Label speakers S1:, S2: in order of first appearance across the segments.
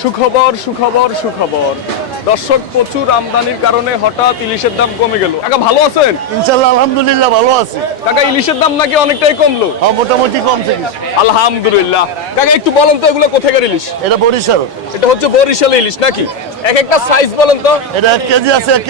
S1: সুখবর সুখবর সুখবর। দর্শক প্রচুর আমদানির কারণে হঠাৎ ইলিশের দাম কমে গেল। কাকা ভালো আছেন?
S2: ইনশাল্লাহ আলহামদুলিল্লাহ ভালো আছে।
S1: কাকা ইলিশের দাম নাকি অনেকটাই কমলো?
S2: হ্যাঁ মোটামুটি কমছে
S1: আলহামদুলিল্লাহ। কাকা একটু বলেন তো এগুলো কোথায় ইলিশ?
S2: এটা বরিশাল।
S1: এটা হচ্ছে বরিশাল ইলিশ নাকি? এক একটা সাইজ বলেন তো।
S2: এটা এক কেজি আছে এক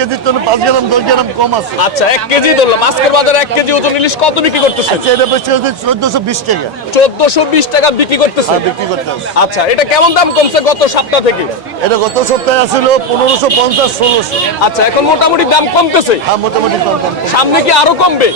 S2: পাঁচ গ্রাম দশ গ্রাম কম আছে।
S1: আচ্ছা এক কেজি ধরলাম। আজকের বাজারে এক কেজি ওজন ইলিশ কত বিক্রি করতেছে?
S2: আচ্ছা এটা বেশি হচ্ছে চোদ্দশো বিশ টাকা।
S1: চোদ্দশো বিশ টাকা বিক্রি করতেছে।
S2: বিক্রি করতে হবে
S1: আচ্ছা এটা কেমন দাম কমছে গত সপ্তাহ থেকে?
S2: এটা গত সপ্তাহে আসছিল পনেরোশো পঞ্চাশ ষোলোশো।
S1: আচ্ছা এখন মোটামুটি দাম কমতেছে?
S2: হ্যাঁ মোটামুটি কম।
S1: সামনে কি আরও কমবে?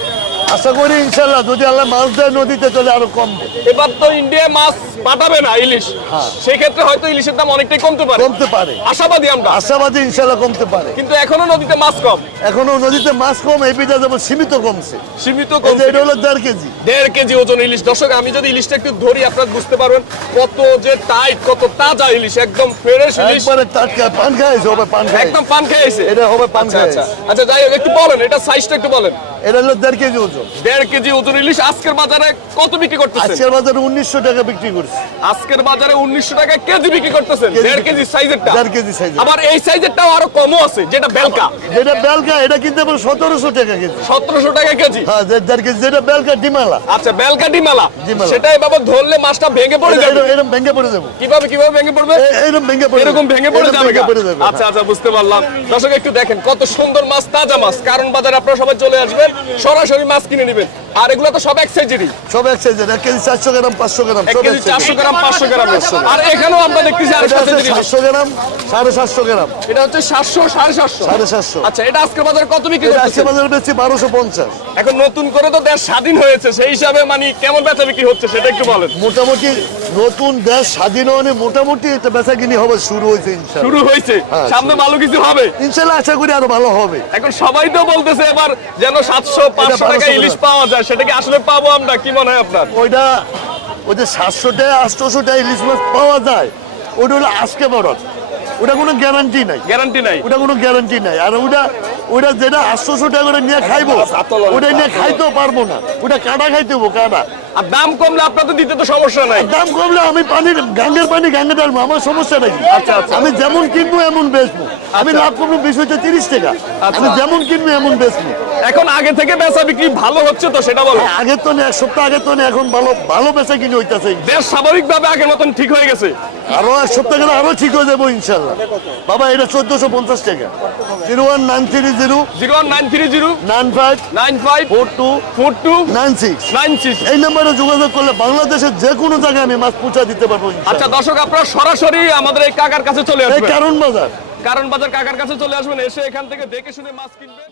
S2: আশা করি ইনশাল্লাহ যদি আল্লাহ মাছ দেয় নদীতে চলে আরও কমবে
S1: এবার তো ইন্ডিয়া মাছ পাঠাবে না ইলিশ।
S2: হ্যাঁ।
S1: সেই ক্ষেত্রে হয়তো ইলিশের দাম অনেকটাই কমতে পারে।
S2: কমতে পারে।
S1: আশাবাদী আমরা।
S2: আশাবাদী ইনশাল্লাহ কমতে পারে।
S1: কিন্তু এখনও নদীতে মাছ কম।
S2: এখনও নদীতে মাছ কম এই পিঠা যেমন সীমিত কমছে।
S1: সীমিত কমছে।
S2: এটা হলো দেড় কেজি।
S1: দেড় কেজি ওজন ইলিশ। দর্শক আমি যদি ইলিশটা একটু ধরি আপনারা বুঝতে পারবেন কত যে টাইট কত তাজা ইলিশ একদম ফ্রেশ ইলিশ।
S2: একবারে টাটকা পান খাইছে হবে পান খাইছে।
S1: একদম পান খেয়েছে
S2: এটা হবে পান
S1: আচ্ছা
S2: খাইছে।
S1: আচ্ছা আচ্ছা যাই হোক একটু বলেন এটা সাইজটা একটু বলেন।
S2: এটা হলো দেড় কেজি ওজন।
S1: দেড় কেজি ওজন ইলিশ আজকের বাজারে কত বিক্রি করতেছেন?
S2: আজকের বাজারে উনিশশো টাকা বিক্রি করছে।
S1: আজকের বাজারে উনিশশো টাকা কেজি বিক্রি করতেছেন? দেড় কেজি সাইজেরটা।
S2: দেড় কেজি সাইজের।
S1: আবার এই সাইজেরটাও আরও কমও আছে যেটা বেলকা।
S2: যেটা বেলকা এটা কিনতে পারো সতেরোশো টাকা কেজি।
S1: সতেরোশো টাকা কেজি?
S2: হ্যাঁ দেড় কেজি যেটা বেলকা ডিমালা।
S1: আচ্ছা বেলকা ডিমালা। ধরলে মাছটা ভেঙে পড়ে যাবে।
S2: এরম ভেঙে পড়ে যাব।
S1: কীভাবে কীভাবে ভেঙে পড়বে?
S2: এ- এরম ভেঙে পড়ে
S1: এরকম ভেঙে পড়ে যাবে
S2: পড়ে যাবে।
S1: আচ্ছা আচ্ছা বুঝতে পারলাম। দর্শক একটু দেখেন কত সুন্দর মাছ তাজা মাছ। কারণ বাজারে আপনারা সবাই চলে আসবেন। সরাসরি মাছ কিনে নেবেন। আর এগুলো তো সব এক সাইজেরই
S2: সব এক সাইজের এক কেজি চারশো গ্রাম পাঁচশো গ্রাম
S1: এক কেজি চারশো গ্রাম পাঁচশো গ্রাম আর এখানেও আমরা দেখতেছি আর
S2: সাতশো গ্রাম সাড়ে সাতশো গ্রাম।
S1: এটা হচ্ছে সাতশো সাড়ে সাতশো।
S2: সাড়ে সাতশো।
S1: আচ্ছা এটা আজকের বাজারে কত বিক্রি
S2: বাজারে বেশি বারোশো পঞ্চাশ।
S1: এখন নতুন করে তো দেশ স্বাধীন হয়েছে সেই হিসাবে মানে কেমন বেচা বিক্রি হচ্ছে সেটা একটু বলেন।
S2: মোটামুটি নতুন দেশ স্বাধীন হওয়ানে মোটামুটি এটা বেচা কিনি হবে শুরু হয়েছে
S1: শুরু হয়েছে।
S2: হ্যাঁ,
S1: সামনে ভালো কিছু হবে।
S2: ইনশাল্লাহ আশা করি আরও ভালো হবে।
S1: এখন সবাই তো বলতেছে এবার যেন সাতশো পাঁচশো টাকা ইলিশ পাওয়া যায়। সেটা কি আসলে পাবো আমরা? কি মনে হয় আপনার?
S2: ওইটা ওই যে সাতশো টাকা আটশোশো টাকা ইলিশ মাছ পাওয়া যায় ওটা হলো আজকে বরফ ওটা কোনো গ্যারান্টি নাই।
S1: গ্যারান্টি নাই?
S2: ওটা কোনো গ্যারান্টি নাই। আর ওটা ওটা যেটা আটশোশো টাকা করে নিয়ে খাইবো ওটা নিয়ে খাইতেও পারব না। ওটা কাটা খাইতে হব কাটা।
S1: আর দাম কমলে আপনার তো দিতে তো সমস্যা নাই।
S2: দাম কমলে আমি পানির গাঙ্গের পানি গাঙ্গে ডালবো আমার সমস্যা নাই।
S1: আচ্ছা, আচ্ছা।
S2: আমি যেমন কিনবো এমন বেচবো। আমি লাভ করব বিশ হচ্ছে তিরিশ টাকা।
S1: আচ্ছা।
S2: আমি যেমন কিনবো এমন বেচবো।
S1: এখন আগে থেকে বেচা বিক্রি ভালো হচ্ছে তো সেটা বলো।
S2: আগের তো নেই এক সপ্তাহ আগের তো নেই এখন ভালো ভালো বেচা কিনে হইতেছে।
S1: দেশ স্বাভাবিক ভাবে আগের মতন ঠিক হয়ে গেছে।
S2: আরও এক সপ্তাহ গেলে আরও ঠিক হয়ে যাব ইনশাল্লাহ। বাবা এটা চোদ্দশো পঞ্চাশ টাকা। Zero one nine three zero.
S1: Zero nine three zero.
S2: Nine five.
S1: Nine five.
S2: Four two.
S1: Four two.
S2: Nine six.
S1: Nine six.
S2: এই নাম্বারে যোগাযোগ করলে বাংলাদেশের যে কোনো জায়গায় আমি মাছ পৌঁছা দিতে পারব
S1: আচ্ছা দর্শক আপনারা সরাসরি আমাদের এই কাকার কাছে চলে আসবেন।
S2: কারণ বাজার।
S1: কারণ বাজার কাকার কাছে চলে আসবেন এসে এখান থেকে দেখে শুনে মাছ কিনবেন।